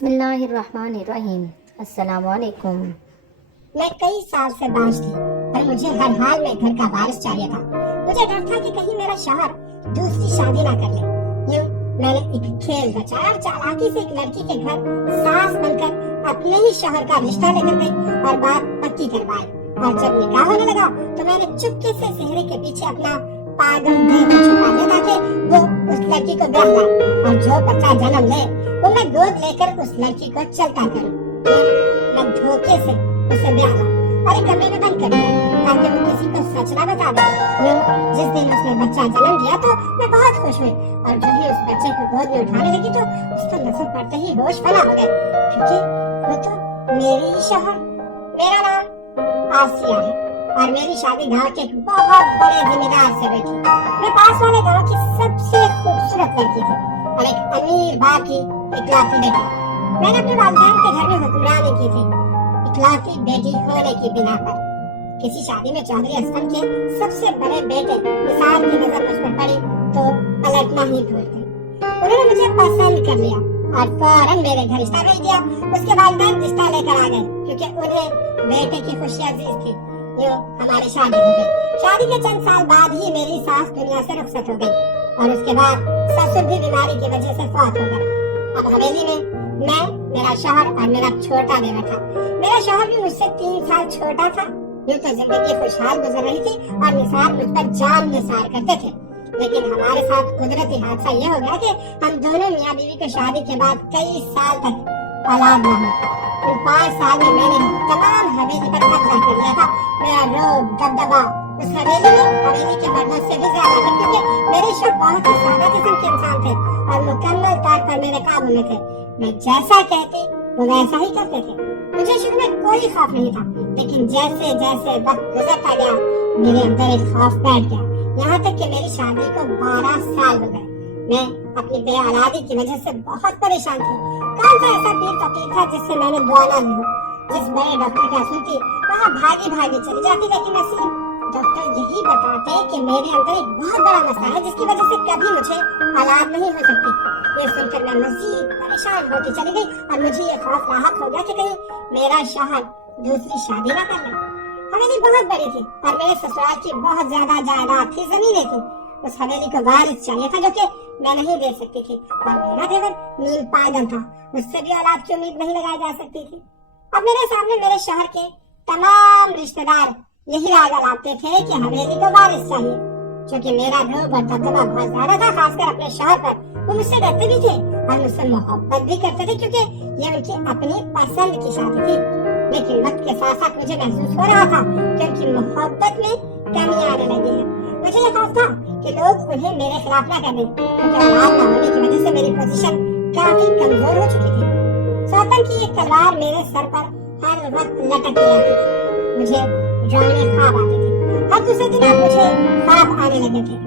بسم اللہ الرحمن الرحیم۔ السلام علیکم۔ میں کئی سال سے بانجھ تھی اور مجھے ہر حال میں گھر کا وارث چاہیے تھا۔ مجھے ڈر تھا کہ کہیں میرا شوہر دوسری شادی نہ کر لے۔ یوں میں نے ایک کھیل رچا اور چالاکی سے ایک لڑکی کے گھر ساس بن کر اپنے ہی شوہر کا رشتہ لے کر گئی اور بات پکی کروائی۔ اور جب نکاح ہونے لگا تو میں نے چپکے سے صحرے کے پیچھے اپنا پاگل دل چھپا دیا تاکہ وہ اس لڑکی کو بیاہ لائے اور جو بچہ جنم لے وہ میں گود لے کر اس لڑکی کو چلتا کروں۔ میں دھوکے سے اسے بیاہ لائی اور ایک کمرے میں بند کر دیا تاکہ وہ کسی کو سچ نہ بتا دے۔ جس دن اس نے بچہ جنم دیا تو میں بہت خوش ہوئی اور جب ہی اس بچے کو گود میں اٹھانے لگی تو اس کا نظر پڑتے ہی ہوش فنا ہو گئے، کیونکہ وہ تو میری ہی شوہر، میرا نام آسیہ ہے اور میری شادی گاؤں کے ایک بہت بڑے زمیندار سے ہوئی تھی۔ میں پاس والے گاؤں کی سب سے خوبصورت لڑکی تھی اور ایک امیر باپ کی اکلوتی بیٹی۔ میں نے اپنے والدین کے گھر میں حکمرانی کی تھی اکلوتی بیٹی ہونے کی بنا پر۔ کسی شادی میں چودھری اسفند کے سب سے بڑے بیٹے نثار کی نظر مجھ پر پڑی تو پلٹنا ہی بھول گئی۔ انہوں نے مجھے پسند کر لیا اور فوراً میرے گھر رشتہ بھیج دیا۔ اس کے والدین رشتہ لے کر آ گئے کیونکہ انہیں بیٹے کی خوشی عزیز تھی۔ یوں ہماری شادی ہو گئی۔ شادی کے چند سال بعد ہی میری ساس دنیا سے رخصت ہو گئی اور اس کے بعد سسر بھی بیماری کی وجہ سے فوت ہو گئے۔ اب حویلی میں میرا شوہر اور میرا چھوٹا بیٹا تھا۔ میرا شوہر بھی مجھ سے 3 سال چھوٹا تھا۔ یوں تو زندگی خوشحال گزر رہی تھی اور نثار مجھ پر جان نثار کرتے تھے، لیکن ہمارے ساتھ قدرتی حادثہ یہ ہو گیا کہ ہم دونوں میاں بیوی کو شادی کے بعد کئی سال تک اولاد نہ ہوئی۔ ان 5 سال میں میں نے تمام حویلی پر قبضہ کر لیا تھا۔ میرا روب دبدبا اس حویلی کے مردوں سے بھی زیادہ تھا کیونکہ میرے شوہر بہت ہی سادہ قسم کے انسان تھے اور مکمل طور پر میرے قابو میں تھے۔ میں جیسا کہتی وہ ویسا ہی کرتے تھے۔ مجھے شروع میں کوئی خوف نہیں تھا، لیکن جیسے جیسے وقت گزرتا گیا میرے اندر ایک خوف بیٹھ گیا، یہاں تک کہ میری شادی کو 12 سال ہو گئے۔ میں اپنی بے اولادی کی وجہ سے بہت پریشان تھی۔ کون سا ایسا پیر فقیر تھا جس سے میں نے دعا نہ لی ہو؟ جس بڑے ڈاکٹر کا سنتی وہاں بھاگی بھاگی چلی جاتی، لیکن نصیب ڈاکٹر یہی بتاتے کہ میرے اندر ایک بہت بڑا مسئلہ ہے جس کی وجہ سے کبھی مجھے اولاد نہیں ہو سکتی۔ یہ سن کر میں مزید پریشان ہوتی چلی گئی اور مجھے یہ خوف لاحق ہو گیا کہ کہیں میرا شوہر دوسری شادی نہ کر لے۔ حویلی بہت بڑی تھی اور میرے سسرال کی بہت زیادہ جائیداد تھی، زمینیں تھی۔ اس حویلی کو وارث چاہیے تھا جو کہ میں نہیں دے سکتی تھی اور میرا دیور نیل پاگل تھا، مجھ سے بھی اولاد کی امید نہیں لگائی جا سکتی تھی۔ اب میرے سامنے میرے شوہر کے تمام رشتہ دار یہی راز لاتے تھے کہ حویلی کو وارث چاہیے، چونکہ میرا روب اور دبدبا بہت زیادہ تھا، خاص کر اپنے شوہر پر۔ وہ مجھ سے ڈرتے بھی تھے اور مجھ سے محبت بھی کرتے تھے کیونکہ یہ ان کی اپنی پسند کی شادی تھی، لیکن وقت کے ساتھ ساتھ مجھے محسوس ہو رہا تھا کہ ان کی محبت میں کمی آنے لگی ہے۔ مجھے یہ خوف تھا کہ لوگ انہیں میرے خلاف نہ کر دیں کیونکہ اولاد نہ ہونے کی وجہ سے میری پوزیشن کافی کمزور ہو چکی تھی۔ سوتن کی ایک تلوار میرے سر پر ہر وقت لٹکتی رہتی تھی۔ مجھے ڈراؤنے خواب آتے تھے، ہر دوسرے دن مجھے خواب آنے لگے تھے۔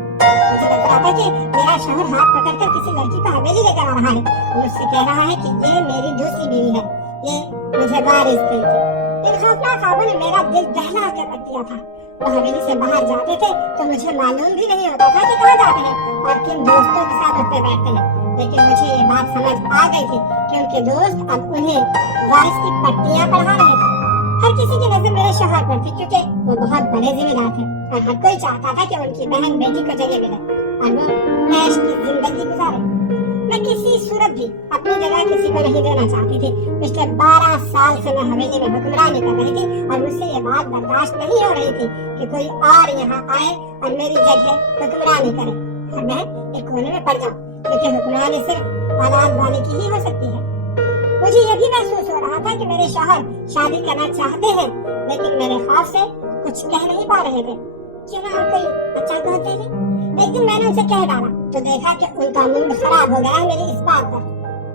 مجھے لگ رہا تھا کہ میرا شوہر ہاتھ پکڑ کر کسی لڑکی کو حویلی لے کر آ رہا ہے، مجھ سے کہہ رہا ہے کہ یہ میری دوسری بیوی ہے، یہ مجھے وارث دے گی۔ ان خوفناک خوابوں نے میرا دل دہلا کر رکھ دیا تھا۔ وہ حویلی سے باہر جاتے تھے تو مجھے معلوم بھی نہیں ہوتا تھا کہ کہاں جاتے ہیں اور کن دوستوں کے ساتھ اٹھتے بیٹھتے ہیں، لیکن مجھے یہ بات سمجھ آ گئی تھی کہ ان کے دوست اب انہیں وارث کی پٹیاں پڑھا رہے تھے۔ ہر کسی کی نظر میرے شوہر پر تھی کیونکہ وہ بہت بڑے ذمہ دار تھے اور ہر کوئی چاہتا تھا کہ ان کی بہن بیٹی کو جگہ ملے اور وہ عیش کی زندگی گزارے۔ میں کسی صورت بھی اپنی جگہ کسی کو نہیں دینا چاہتی تھی۔ پچھلے 12 سال سے میں حویلی میں حکمرانی کر رہی تھی اور مجھ سے یہ بات برداشت نہیں ہو رہی تھی کہ کوئی اور یہاں آئے اور میری جگہ حکمرانی کرے اور میں ایک کونے میں پڑ جاؤں، کیونکہ حکمرانی صرف اولاد والے کی ہی ہو سکتی ہے۔ مجھے یہ بھی محسوس ہو رہا تھا کہ میرے شوہر شادی کرنا چاہتے ہیں لیکن میرے خوف سے کچھ کہہ نہیں پا رہے تھے۔ کیوں نہ ہم کوئی بچہ کہتے ہیں؟ ایک دن میں نے ان سے کہہ ڈالا تو دیکھا کہ ان کا موڈ خراب ہو گیا ہے میری اس بات پر۔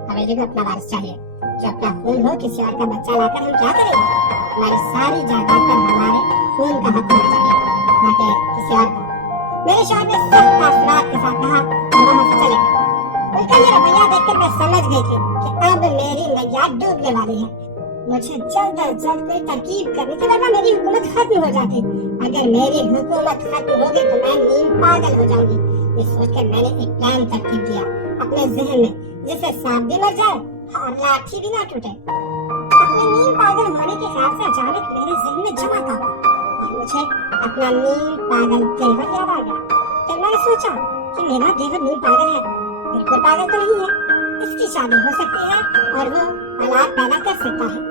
حویلی کو اپنا وارث چاہیے، جو اپنا خون ہو، کسی اور کا بچہ لا کر ہم کیا کریں گے؟ ہماری ساری جائیداد پر ہمارے خون کا حق ہونا چاہیے نہ کہ کسی اور کا۔ میرے شوہر نے سخت تاثرات کے ساتھ کہا اور وہاں سے چلے گئے۔ ان کا یہ رویہ دیکھ کر میں سمجھ گئی تھی کہ اب میری نیا ڈوبنے والی ہے۔ مجھے جلد از جلد کوئی ترکیب کرنی تھی ورنہ میری حکومت ختم ہو جاتی۔ اگر میری حکومت ختم ہوگی تو میں نیم پاگل ہو جاؤں گی۔ یہ سوچ کر میں نے ایک پلان ترتیب دیا اپنے ذہن میں، جس سے سانپ بھی مر جائے और लाठी भी ना टूटे। अपने नीम पागल होने के ख्याल से अचानक मेरे जहन में झपका और मुझे अपना नीम पागल देवर याद आ गया। फिर मैंने सोचा कि मेरा देवर नीम पागल है, बिल्कुल पागल तो नहीं है, इसकी शादी हो सकती है और वो औलाद पैदा कर सकता है।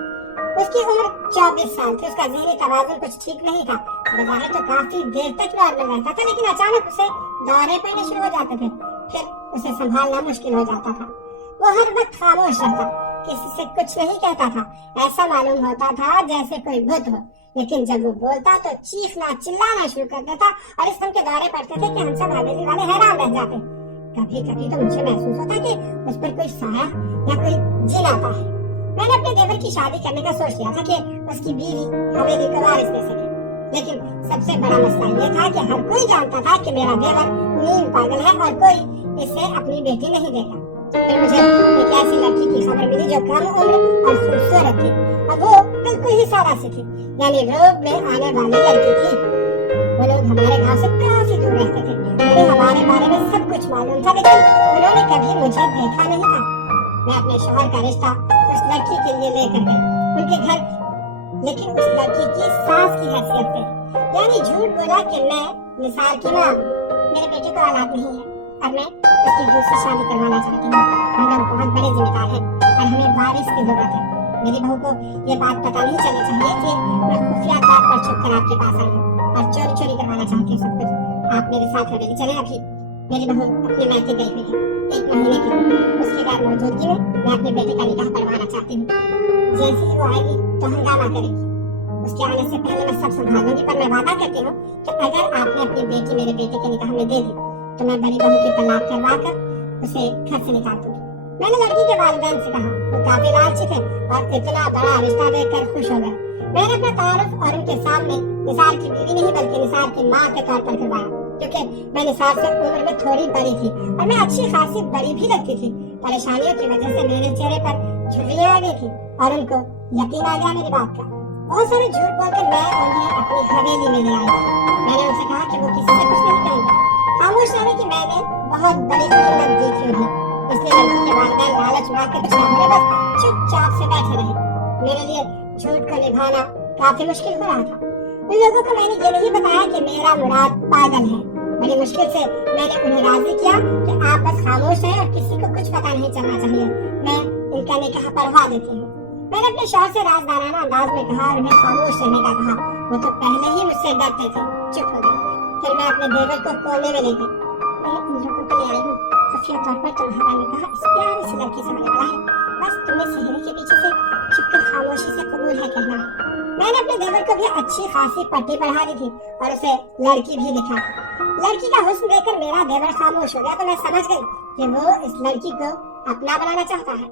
उसकी उम्र 24 साल थी, उसका ज़हनी तवाज़ुन कुछ ठीक नहीं था। बज़ाहिर तो काफी देर तक नॉर्मल रहता था, लेकिन अचानक उसे दौरे पड़ने शुरू हो जाते थे, फिर उसे संभालना मुश्किल हो जाता था। वो हर वक्त खामोश रहता, किसी से कुछ नहीं कहता था, ऐसा मालूम होता था जैसे कोई भूत हो। लेकिन जब वो बोलता तो चीखना चिल्लाना शुरू कर देता और इस के दौरे पड़ते थे कि हम सब हवेली वाले हैरान रह जाते। कभी कभी तो मुझे महसूस होता कि उस पर कोई साया या कोई जिन आता है। मैंने अपने देवर की शादी करने का सोच लिया था कि उसकी बीवी हवेली को वारिस दे सके, लेकिन सबसे बड़ा मसला ये था कि हर कोई जानता था कि मेरा देवर नीम पागल है और कोई इसे अपनी बेटी नहीं देगा। फिर मुझे एक ऐसी लड़की की खबर मिली जो कम उम्र और खूबसूरत थी, और वो बिल्कुल ही सादा सी थी, यानी रोब में आने वाली लड़की थी। वो लोग हमारे गांव से काफी दूर रहते थे, उन्हें हमारे बारे में सब कुछ मालूम था, लेकिन उन्होंने कभी मुझे देखा नहीं था। मैं अपने शौहर का रिश्ता उस लड़की के लिए लेकर गई उनके घर, लेकिन उस लड़की की सास की हैसियत से, यानी झूठ बोला कि मैं निसार की मां, मेरे बेटे को औलाद नहीं है और मैं उसकी दूसरी शादी करवाना चाहती हूँ। हम लोग बहुत बड़े जिम्मेदार हैं और हमें वारिस की जरूरत है। मेरी बहू को ये बात पता नहीं चलनी चाहिए कि मैं खुफिया तौर पर छुप कर आपके पास आई हूँ और चोरी चोरी करवाना चाहती हूँ सब कुछ। आप मेरे साथ हवेली चले। अभी मेरी बहू अपने मायके गई हुई है 1 महीने की, उसकी गैर मौजूदगी में मैं अपने बेटे का निकाह पढ़वाना चाहती हूँ। जैसे ही वो आएगी तो हंगामा करेगी, उसके आने से पहले मैं सब संभालूंगी, पर मैं वादा करती हूँ कि अगर आपने अपनी बेटी मेरे बेटे के निकाह में दे दी तो मैं बड़ी बहू की तलाक करवा कर उसे घर से निकाल दूंगी। मैंने लड़की के वालिदैन से कहा, वो काफी लालची थे और इतना बड़ा रिश्ता देखकर खुश हो गए। मैंने अपना तारुफ और उनके सामने निसार की बीवी नहीं बल्कि निसार की माँ के तौर पर करवाया, क्योंकि मैं निसार से उम्र में थोड़ी बड़ी थी और मैं अच्छी खासी बड़ी भी लगती थी। परेशानियों की वजह से मेरे चेहरे पर झुर्रियां आ गई थी और उनको यकीन आ गया मेरी बात का। बहुत सारे झूठ बोलकर मैं उन्हें अपनी हवेली में ले आई। मैंने उनसे कहा कि वो किसी से कुछ नहीं कहेंगे, खामोश रहने की मैंने बहुत बड़ी कीमत दी थी उन्हें, इसलिए लड़की के वालिदैन लालच उड़ाकर कुछ न बोले, बस चुपचाप से बैठे रहे। मेरे लिए झूठ को निभाना काफी मुश्किल हो रहा था। उन लोगों को मैंने ये नहीं बताया कि मेरा मुराद पागल है। बड़ी मुश्किल से मैंने उन्हें राजी किया कि आप बस खामोश हैं और किसी को कुछ पता नहीं चलना चाहिए, मैं इनका निकाह पढ़वा देती हूँ। मैंने अपने शौहर से राजदाराना अंदाज में कहा और उन्हें खामोश रहने का कहा। वो तो पहले ही मुझसे डरते थे, चुप हो गए। फिर मैं अपने देवर को कोने में ले गई। मैं इन लोगों को ले आई हूँ, खुफिया तौर पर तुम्हारा निकाह इस प्यारी सी लड़की से होने वाला है, बस तुम्हें सेहरे के पीछे से छुपकर खामोशी से कबूल है कहना है। मैंने अपने देवर को भी अच्छी खासी पट्टी पढ़ा दी थी और उसे लड़की भी दिखा। लड़की का हुस्न देखकर मेरा देवर खामोश हो गया, तो मैं समझ गई कि वो इस लड़की को अपना बनाना चाहता है।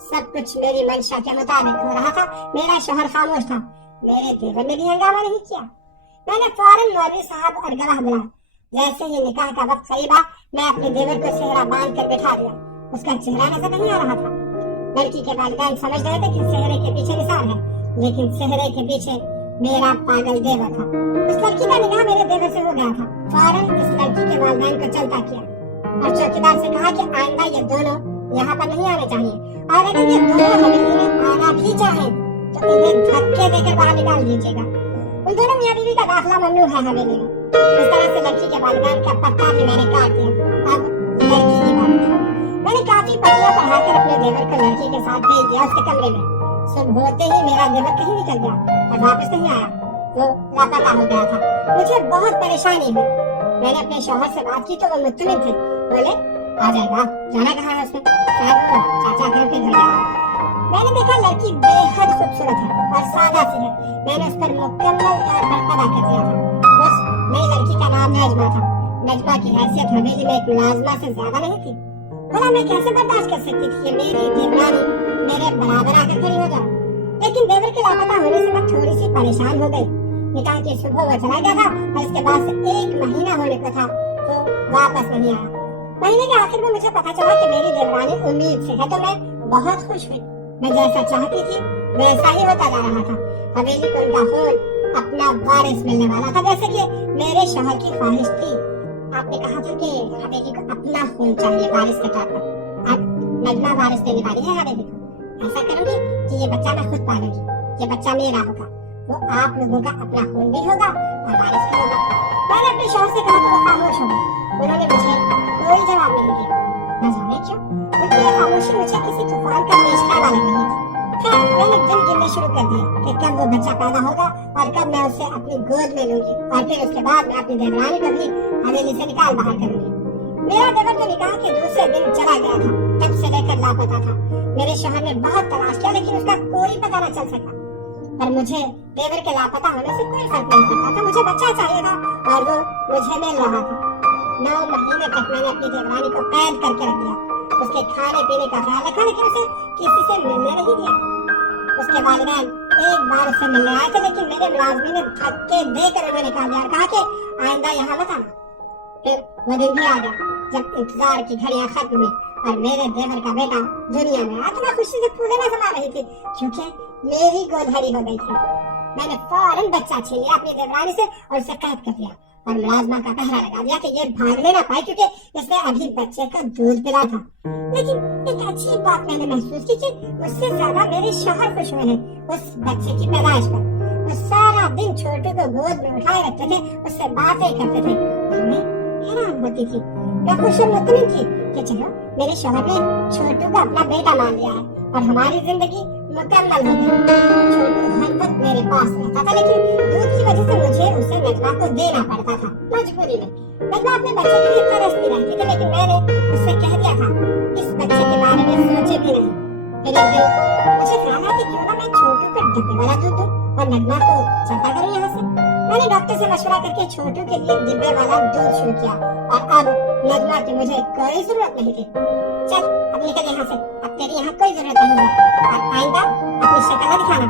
सब कुछ मेरी मंशा के मुताबिक हो रहा था। मेरा शौहर खामोश था, मेरे देवर ने भी हंगामा नहीं किया। मैंने फौरन मौलवी साहब और गवाह बुलाया। जैसे ही निकाह का वक्त करीब आया, मैं अपने देवर को सेहरा बांध कर बैठा दिया। उसका चेहरा नजर नहीं आ रहा था। लड़की के वालिदैन समझ रहे थे कि सेहरे के पीछे निसार है, लेकिन सेहरे के पीछे मेरा पागल देवर था। उस लड़की का निकाह मेरे देवर से हो गया था। फौरन इस लड़की के वालिदैन को चलता किया और चौकीदार से कहा कि आइंदा ये दोनों यहाँ पर नहीं आने चाहिए, और अगर ये दोनों हवेली में आना भी चाहे तो इन्हें धक्के देकर बाहर निकाल दीजिएगा। उन दोनों मियां बीवी का दाखिला ममनू है हवेली में। इस तरह से लड़की के वालिदैन का पत्ता भी मैंने काट दिया। अब लड़की की बात थी। मैंने काफी पट्टियां पढ़ाकर अपने देवर को लड़की के साथ भेज दिया उसके कमरे में। सुबह होते ही मेरा देवर कहीं निकल गया और वापस नहीं आया, वो लापता हो गया था। मुझे बहुत परेशानी हुई। मैंने अपने शौहर से बात की तो वो मुत्तमिन थे, बोले आ जाएगा, जाना कहाँ है उसने, शायद वो चाचा घर पे घर गया। मैंने देखा लड़की बेहद खूबसूरत है और सादा सी है। मैंने उस पर मुकम्मल तौर पर तबाह कर दिया था। उस नई लड़की का नाम नजमा था। नजमा की हैसियत हवेली में एक मुलाजमा से ज्यादा नहीं थी। भला मैं कैसे बर्दाश्त कर सकती थी कि मेरी देवरानी मेरे बराबर आकर खड़ी हो जाए। लेकिन देवर के लापता होने से मैं थोड़ी सी परेशान हो गई। निकाह की सुबह वो चला गया था और इसके बाद से 1 महीना होने को था, वो वापस नहीं आया। महीने के आखिर में मुझे पता चला कि मेरी देवरानी उम्मीद से है, तो मैं बहुत खुश हुई। मैं जैसा चाहती थी वैसा ही होता जा रहा था। हवेली को उनका खून अपना वारिस मिलने वाला था, जैसे कि मेरे शौहर की ख्वाहिश थी। आपने कहा था कि हवेली को अपना खून चाहिए वारिस के तौर पर। अब नजमा वारिस देने वाली है हवेली को। कि ये बच्चा मैं खुद पालूंगी, ये बच्चा मेरा होगा, वो आप लोगों का अपना खून भी होगा और वारिस भी होगा। मैंने अपने शौहर से कहा तो वो खामोश हो गए। उन्होंने मुझे कोई जवाब नहीं दिया। न जाने क्यों उनकी ये खामोशी मुझे किसी तूफान का पेश खाना लग रही थी। फिर मैंने दिन गिनने शुरू कर दिए कि कब वो बच्चा पैदा होगा और कब मैं उसे अपनी गोद में लूंगी और फिर उसके बाद मैं अपनी देवरानी को भी हवेली से निकाल बाहर करूंगी। मेरा देवर तो निकाह के दूसरे दिन चला गया था, तब से लेकर लापता था। मेरे शौहर ने बहुत तलाश किया लेकिन उसका कोई पता न चल सका। पर मुझे देवर के लापता होने से कोई फर्क नहीं पड़ता था। मुझे बच्चा चाहिए था और वो मुझे मिल रहा था। 9 महीने तक मैंने अपनी देवरानी को कैद करके रख दिया। उसके खाने पीने का ख्याल रखा लेकिन उसे किसी से मिलने नहीं दिया। उसके वालिदैन एक बार उससे मिलने आए थे लेकिन मेरे मुलाजमी ने धक्के देकर उन्हें निकाल दिया और कहा कि आइंदा यहाँ मत आना। फिर वो दिन भी आ गया जब इंतजार की घड़ियां खत्म हुई और मेरे देवर का बेटा दुनिया में आया तो मैं खुशी से फूले न समा रही थी क्योंकि मेरी गोदभरी हो गई थी। मैंने फौरन बच्चा छीन लिया अपनी देवरानी से और उसे कैद कर दिया और मुलाजमा का पहरा लगा दिया कि ये भागने ना पाए क्योंकि इसने अभी बच्चे को दूध पिला था। लेकिन एक अच्छी बात मैंने महसूस की कि उससे ज्यादा मेरे शौहर खुश हुए हैं उस बच्चे की पैदाइश पर। वो सारा दिन छोटू को गोद में उठाए रखते थे, उससे बातें करते थे और मैं हैरान होती थी। मैं खुश और मुतमिन थी कि चलो मेरे शौहर ने छोटू को अपना बेटा मान लिया है और हमारी जिंदगी मुकम्मल हो गई। छोटू हर वक्त मेरे पास रहता था लेकिन दूध की वजह से मुझे उसे नजमा को देना पड़ता था मजबूरी में। नजमा अपने बच्चे के लिए तरसती रहती थी लेकिन मैंने उससे कह दिया था इस बच्चे के बारे में सोचे भी नहीं। फिर एक दिन मुझे ख्याल आया कि क्यों ना मैं छोटू को डिब्बे वाला दूध दूं और नजमा को चलता करूं यहाँ से। मैंने डॉक्टर से मशवरा करके छोटू के लिए डिब्बे वाला दूध शुरू किया और अब नजमा की मुझे कोई जरूरत नहीं थी। चल अब निकल यहाँ से, अब तेरी यहाँ कोई जरूरत नहीं है और आइंदा अपनी शक्ल न दिखाना।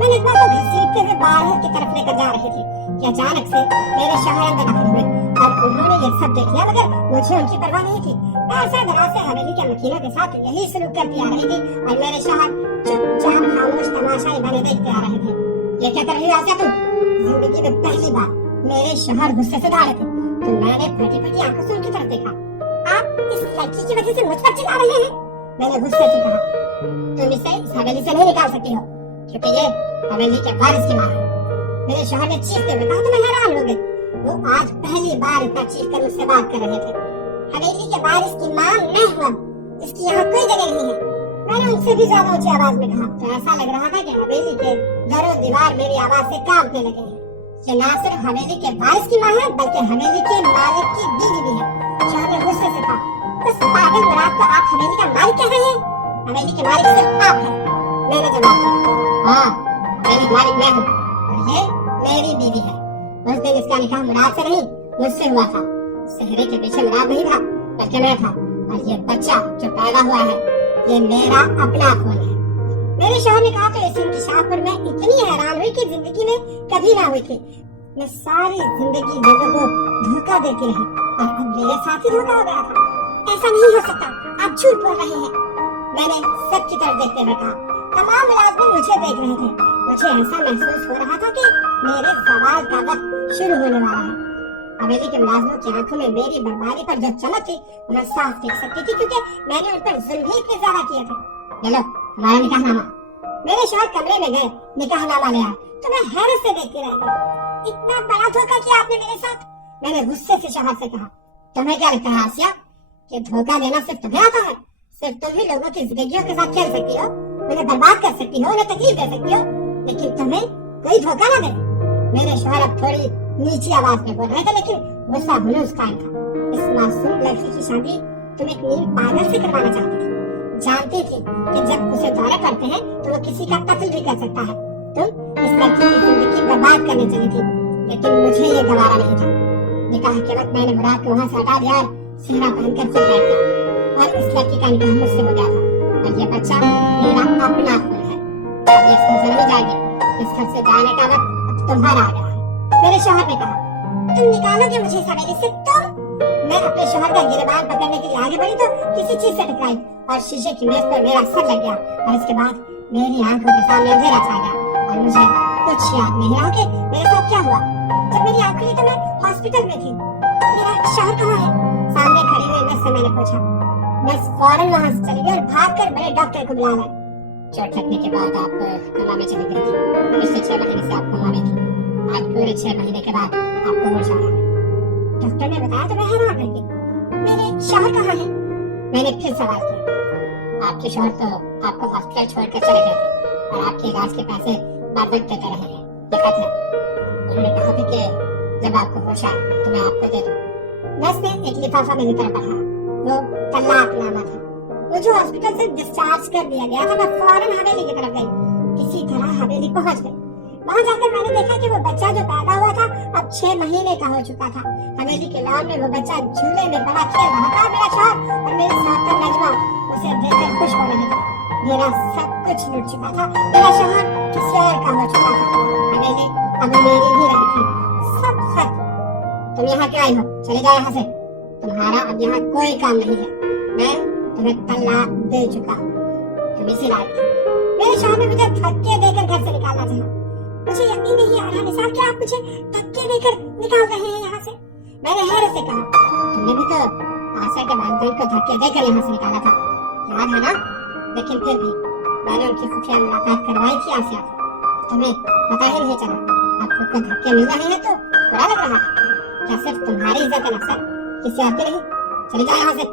मैं नजमा को घसीटते हुए बाहर की तरफ लेकर जा रही थी कि अचानक से मेरे शौहर अंदर दाखिल हुए और उन्होंने ये सब देख लिया मगर मुझे उनकी परवाह नहीं थी। मैं ऐसे दराज से हवेली के मकीनों के साथ यही सलूक करती आ रही थी और मेरे शौहर चुपचाप खामोश तमाशा ही बने देखते आ रहे थे। ये क्या कर रही हो आसिया तुम? जिंदगी में पहली बार मेरे शौहर गुस्से से दौड़े थे तो मैंने फटी फटी आंखों से उनकी तरफ देखा। आप इस लड़की की वजह से मुझ पर चिल्ला रहे हैं? मैंने गुस्से से कहा। तुम इसे इस हवेली से नहीं निकाल सकती हो क्योंकि ये हवेली के वारिस की मां है। मेरे शौहर ने चीखते हुए कहा तो मैं हैरान हो गई। वो आज पहली बार इतना चीख कर मुझसे बात कर रहे थे। हवेली के वारिस की मां मैं हूं, इसकी यहाँ कोई जगह नहीं है। मैंने उनसे भी ज्यादा ऊंची आवाज में कहा तो ऐसा लग रहा था कि हवेली के दरो दीवार मेरी आवाज से कांपने लगे हैं। ये ना सिर्फ हवेली के वारिस की मां है बल्कि हवेली के मालिक की बीवी भी है। शौहर ने गुस्से से कहा उस पागल मुराद को आप हवेली का मालिक कह रहे हैं? हवेली के मालिक सिर्फ आप हैं। मैंने जवाब दिया हाँ हवेली का मालिक मैं हूँ और ये मेरी बीवी है। उस दिन इसका निकाह मुराद से नहीं मुझसे हुआ था। सेहरे के पीछे मुराद नहीं था बल्कि मैं था और ये बच्चा जो पैदा हुआ है ये मेरा अपना खून है। मेरे शौहर ने कहा तो इस इंकिशाफ पर मैं इतनी हैरान हुई कि जिंदगी में कभी ना हुई थी। मैं सारी जिंदगी लोगों को धोखा देती रही और अब मेरे साथ ही धोखा हो गया था। ऐसा नहीं हो सकता, आप झूठ बोल रहे हैं। मैंने सबकी तरफ देखते हुए कहा। तमाम मुलाजिम मुझे देख रहे थे। मुझे ऐसा महसूस हो रहा था कि मेरे सवाल का वक्त शुरू होने वाला है। हवेली के मुलाजिमों की आंखों में मेरी बर्बादी पर जो चमक थी मैं साफ देख सकती थी क्योंकि मैंने उन पर जुल्म ही इतने ज्यादा किए थे। ये लो हमारा निकाहनामा। मेरे शौहर कमरे में गए, निकाहनामा ले आए तो मैं हैरत से देखती रह गई। इतना बड़ा धोखा किया आपने मेरे साथ। मैंने गुस्से से शौहर से कहा तुम्हें क्या लगता है आसिया कि धोखा देना सिर्फ तुम्हें आता है? सिर्फ तुम ही लोगों की जिंदगियों के साथ खेल सकती हो, उन्हें बर्बाद कर सकती हो, उन्हें तकलीफ दे सकती हो लेकिन तुम्हें कोई धोखा ना दे। मेरे शौहर अब थोड़ी नीची आवाज में बोल रहे थे लेकिन गुस्सा हुलूस कायम था। इस मासूम लड़की की शादी तुम एक नील पागल से करवाना चाहती थी। जानती थी कि जब उसे दौरे पड़ते हैं तो वो किसी का कत्ल भी कर सकता है। तुम इस लड़की की जिंदगी बर्बाद करने चली थी लेकिन मुझे ये गवारा नहीं था। निकाह के वक्त मैंने मुराद को वहाँ से हटा दिया और सेहरा पहनकर खुद बैठ गया और इस लड़की का निकाह मुझसे हो गया था और ये बच्चा मेरा अपना खून है। अब ये स्कूल से नहीं जाएगी। इस घर से जाने का वक्त अब तुम्हारा आ गया है। मेरे शौहर ने कहा तुम निकालोगे मुझे इस हवेली से? तुम? मैं अपने शौहर का गिरबान पकड़ने के लिए आगे बढ़ी तो किसी चीज से टकराई और शीशे की मेज पर मेरा सर लग गया और इसके बाद मेरी आंखों के सामने अंधेरा छा गया और मुझे कुछ याद नहीं रहा कि मेरे साथ क्या हुआ। जब मेरी आंख खुली तो मैं हॉस्पिटल में थी। मेरा शौहर कहाँ है? सामने खड़ी हुई नर्स से मैंने पूछा। नर्स फौरन वहाँ से चली गई और भागकर बड़े डॉक्टर को बुला लाई। चोट लगने के बाद आप कोमा में चली गई थी। पिछले 6 महीने से आप कोमा में थी। आज पूरे 6 महीने के बाद आपको होश आया। डॉक्टर ने बताया तो मैं हैरान रह गई। मेरे शौहर कहाँ है? मैंने फिर सवाल किया। आपके शौहर तो आपको हॉस्पिटल छोड़कर चले गए थे और आपके इलाज के पैसे बाद वक्त देते रहे हैं। ये खत है। उन्होंने कहा था कि जब आपको होश आए तो मैं आपको दे दूं। नर्स ने एक लिफाफा मेरी तरफ बढ़ाया। वो तलाकनामा था। मुझे हॉस्पिटल से डिस्चार्ज कर दिया गया था। मैं फौरन हवेली की तरफ गई। किसी तरह हवेली पहुंच गई। वहां जाकर मैंने देखा कि वो बच्चा जो पैदा हुआ था अब 6 महीने का हो चुका था। हवेली के लॉन में वो बच्चा झूले में बड़ा खेल रहा था। मेरा शौहर और मेरी साथी नजमा उसे देखकर खुश हो रहे थे। मेरा सब कुछ लूट चुका था। मेरा शौहर किसी और का हो चुका था। हवेली अब मेरी ही रही थी। सब खत्म। तुम यहाँ क्यों आई हो? चले जाओ यहाँ से। तुम्हारा अब यहाँ कोई काम नहीं है। मैं तुम्हें तलाक दे चुका हूँ। तुम इसी लायक थे। मेरे शौहर ने मुझे धक्के देकर घर से निकालना चाहा। मुझे यकीन नहीं आ रहा निसार कि आप मुझे धक्के देकर निकाल रहे हैं यहाँ से। मैंने हैरत से कहा, तुमने भी तो आशा के वालिदैन को धक्के देकर यहाँ से निकाला था, याद है ना? लेकिन फिर भी मैंने उनकी खुफिया मुलाकात करवाई थी आसिया से। तुम्हें पता ही नहीं चला। अब खुद को धक्के मिल रहे हैं तो बुरा लग रहा है। क्या सिर्फ तुम्हारी इज्जत है नफसर, किसी और की नहीं? चले जाओ यहाँ से।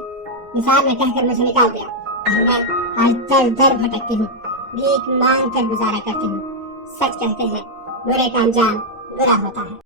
निसार ने कहकर मुझे निकाल दिया और मैं आज दर दर भटकती हूँ, भीख मांग कर गुजारा करती हूँ। सच कहते हैं बुरे का अंजाम बुरा होता है।